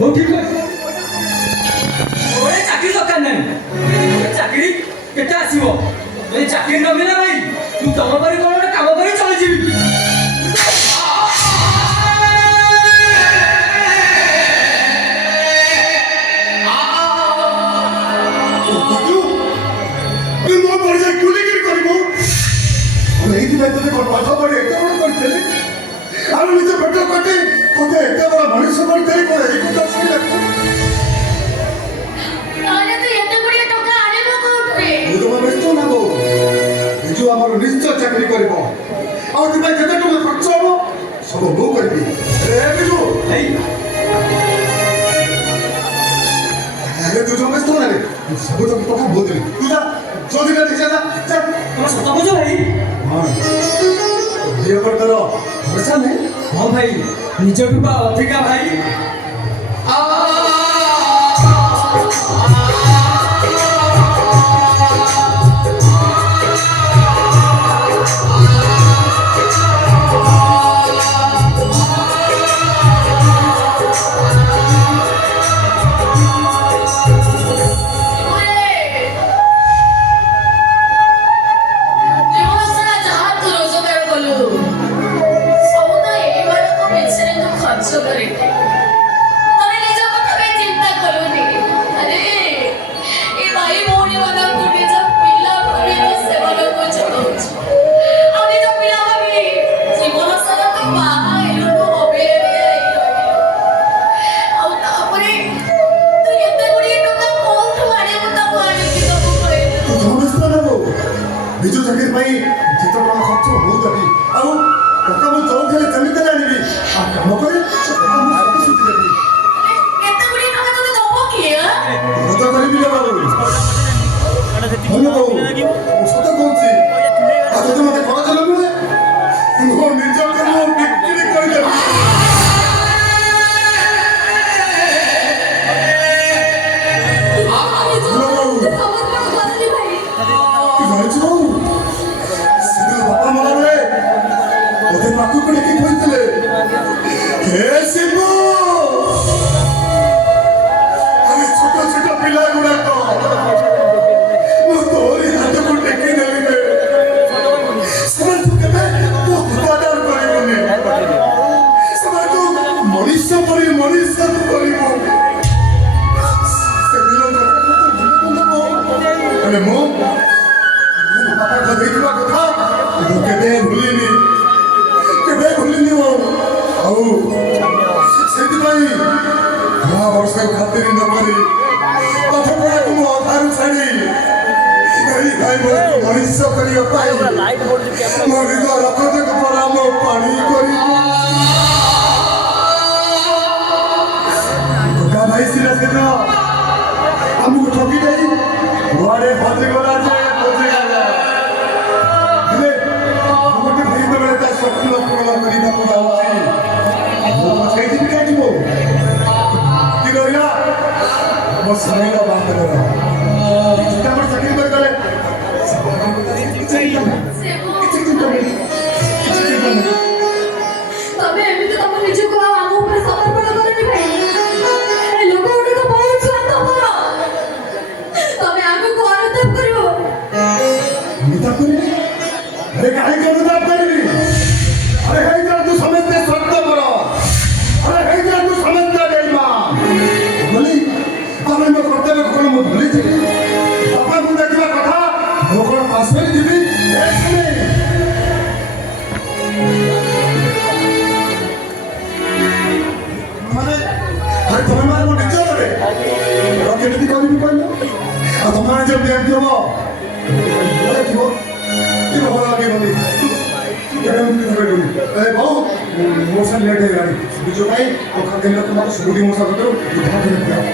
ହଉ ଠିକ ଅଛି ଚାକିରି ଦରକାର ନାହିଁ ଚାକିରି କେତେ ଆସିବ ଯଦି ଚାକିରି ନ ମିଳିଲା ଭାଇ ମୁଁ ତମ ପରି କଣ ଗୋଟେ କାମ କରି ଚଳିଯିବି ପାଠ ପଢି ଏତେ ବଡ଼ କରିଥିଲି ଆଉ ନିଜ ପେଟ କାଟି ତତେ ଏତେ ବଡ଼ ମଣିଷ କରିଥିଲି କଣ ଏଇ କଥା ଶୁଣିଲା ନିଶ୍ଚୟ ନା ବୋଉ ବିଜୁ ଆମର ନିଶ୍ଚୟ ଚାକିରି କରିବ ଆଉ ତୁମେ କେତେ ଟଙ୍କା ଖର୍ଚ୍ଚ ହବ ସବୁ ମୁଁ କରିବି ବିଜୁ ତୁ ଜମା ବ୍ୟସ୍ତ ନା ସବୁ ଟଙ୍କା ମୁଁ ଦେବି ତୁ ଯା ଜଲ୍ଦି ଗାଡ଼ି ଯା ତମେ ସତ କହୁଛ ଭାଇ ଭରସା ନାହିଁ ହଁ ଭାଇ ନିଜଠୁ ବା ଅଧିକା ଭାଇ ବିଜୁ ଚାକିରି ପାଇଁ ଯେତେ ଟଙ୍କା ଖର୍ଚ୍ଚ ମୁଁ ଦେବି ଆଉ ଟଙ୍କା ମୁଁ ଚଉଥିଲେ ଯେମିତି ଆଣିବି ଆଉ କାମ କରି ସେ ଟଙ୍କା ମୁଁ ସବୁ ସୁଝି ଦେବି କରିବି ମୁଁ ସତ କହୁଛି ଆଉ ଯଦି ମତେ ଖରଚ ନ ମିଳେ ମୋ ନିଜକୁ ମୁଁ ବିକ୍ରି କରିଦେବି ପାଖକୁ ଡାକି କହିଥିଲେ ହେ ଶିବୁ ଆରେ ଛୋଟ ଛୋଟ ପିଲା ଗୁଡାକ ମୁଁ ତୋରି ହାତକୁ ଟେକି ନେଲି ସେମାନଙ୍କୁ କେବେ ଉତ୍ପାଦନ କରିବୁନି ସେମାନଙ୍କୁ ମଣିଷ ପରି ମଣିଷ କରିବୁ ହେଲେ ମୁଁ ବାପା କହିଥିବା କଥା ମୁଁ କେବେ ଭୁଲିନି ଆଉ ସେଥିପାଇଁ ମହାବର୍ଷକୁ ଖାତିର ନ କରି ପାଠ ପଢ଼ାକୁ ମୁଁ ଅଧାରୁ ଛାଡ଼ି ଏଇ ଭାଇ ମଣିଷ କରିବା ପାଇଁ ମୋ ନିଜ ରକ୍ତକୁ ପରାମ ପାଣି କରି ଭାଇ ସିନା ସେଦିନ ଆମକୁ ଠକି ଦେଇ ଘରେ ଭଜିଗଲା ଯେ ଭଜିଗଲା ହେଲେ ଗୋଟେ ଭାଇ ବେଳେ ତା ସ୍ୱପ୍ନ ପୂରଣ କରିବାକୁ ଯାଉଛି ସେଇଠି କାଟିବ କି ରହିଲା ମୋ ସମୟର ବାହାଘର ଆମର ଚାକିରି କରିଗଲେ ତମେ ଏମିତି ତମ ନିଜକୁ ଆଉ ଆମ ଉପରେ ସମର୍ପଣ କରନି ଭାଇ ଏ ଲୋକ ଗୁଡ଼ିକ ବହୁତ ସ୍ୱାର୍ଥପର ତମେ ଆଗକୁ ଅନୁତାପ କରିବ ଅନୁତାପ କରିବି ଆରେ କାହିଁକି ଅନୁତାପ କରିବି अरे है इधर तू समझते सत्य करो अरे है इधर तू समझता नहीं मां बोली तब मैं करते में कोन मत बोली थी पापा को देखिबा कथा वो कोन पास में जीवी ऐसे माने अरे तुम्हें मार मो निज रे और केମିତି କରିବି କହିଲ ଆଉ ତମମାନେ ଯେ ଏମିତି ହବ ବୋଲେ ଥିବ କି ଭଲ ଲାଗିବନି ବହୁ ମଉସା ଲେଟ୍ ହେଇଗଲାଣି ବିଜୁ ପାଇଁ ଦିନ ତୁମକୁ ସୁବୁଧି ମଉସା କତରୁ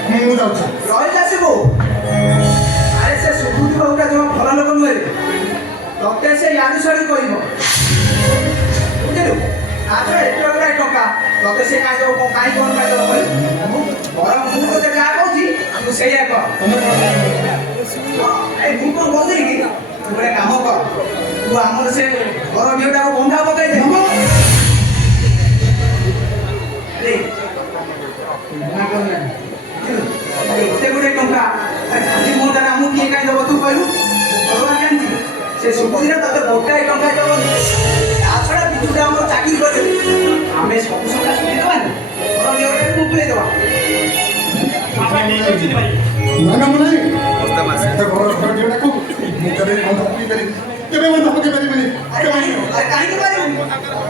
ମୁଁ ଯାଉଛି ରହିଲା ଶିବୁ ଆରେ ସେ ସୁବୁଧି ବାବୁଟା ଜମା ଭଲ ଲୋକ ନୁହେଁ ତତେ ସେ ୟାଡୁ ସାଡୁ କହିବ ବୁଝିଲୁ ଆଚ୍ଛା ଏତେ ଗୁଡ଼ାଏ ଟଙ୍କା ତତେ ସେ କାହିଁ ଦେବ କାହିଁ କଣ ପାଇଁ ଦେବ କହିଲୁ ମୁଁ ତତେ ଯାହା କହୁଛି ତୁ ସେଇଆ କର ମୁଁ କଣ କହୁଥିଲି କି ତୁ ଗୋଟେ କାମ କର ତୁ ଆମର ସେ ଘର ଝିଅଟାକୁ ବନ୍ଧା ପକାଇ ଦେ ସେ ସୁବୁଧିରେ ତତେ ଗୋଟାଏ ଟଙ୍କା ଦେବନି ତା ଛଡ଼ା ବିଜୁଟା ଆମର ଚାକିରି କରିବେ ଆମେ ସବୁ ସଂଖ୍ୟା ଶୁଣି ଦେବାନି ମୋର ନିୟମଟାକୁ ମୁଁ ବୁଲେଇ ଦେବା ନା ମୁଁ ନାହିଁ ଏତେ ଘର ଝିଅଟାକୁ ମୁଁ କେବେ ବନ୍ଧା ପକେଇ ପାରିବି କେବେ ବନ୍ଧା ପକେଇ ପାରିବିନି ଆରେ କାହିଁକି ପାରିବୁ